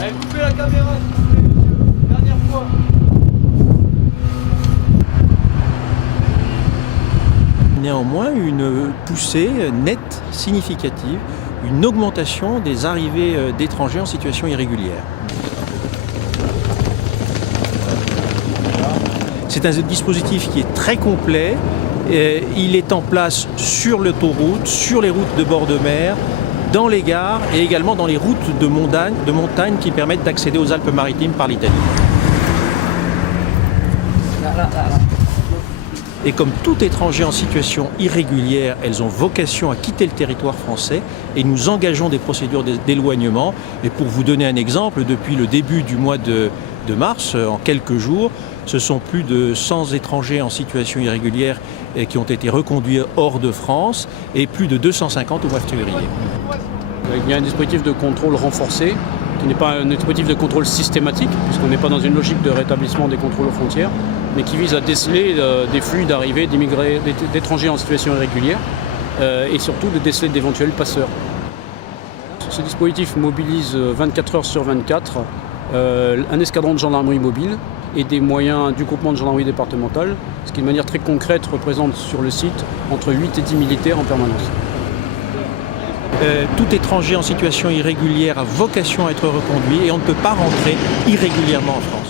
Allez, coupez la caméra, s'il vous plaît, monsieur. Dernière fois. Néanmoins, une poussée nette, significative, une augmentation des arrivées d'étrangers en situation irrégulière. C'est un dispositif qui est très complet. Il est en place sur l'autoroute, sur les routes de bord de mer, dans les gares et également dans les routes de montagne qui permettent d'accéder aux Alpes-Maritimes par l'Italie. Et comme tout étranger en situation irrégulière, elles ont vocation à quitter le territoire français et nous engageons des procédures d'éloignement. Et pour vous donner un exemple, depuis le début du mois de mars, en quelques jours, ce sont plus de 100 étrangers en situation irrégulière qui ont été reconduits hors de France et plus de 250 au mois de février. Il y a un dispositif de contrôle renforcé qui n'est pas un dispositif de contrôle systématique puisqu'on n'est pas dans une logique de rétablissement des contrôles aux frontières, mais qui vise à déceler des flux d'arrivée d'immigrés, d'étrangers en situation irrégulière et surtout de déceler d'éventuels passeurs. Ce dispositif mobilise 24 heures sur 24 un escadron de gendarmerie mobile et des moyens du groupement de gendarmerie départementale, ce qui de manière très concrète représente sur le site entre 8 et 10 militaires en permanence. Tout étranger en situation irrégulière a vocation à être reconduit et on ne peut pas rentrer irrégulièrement en France.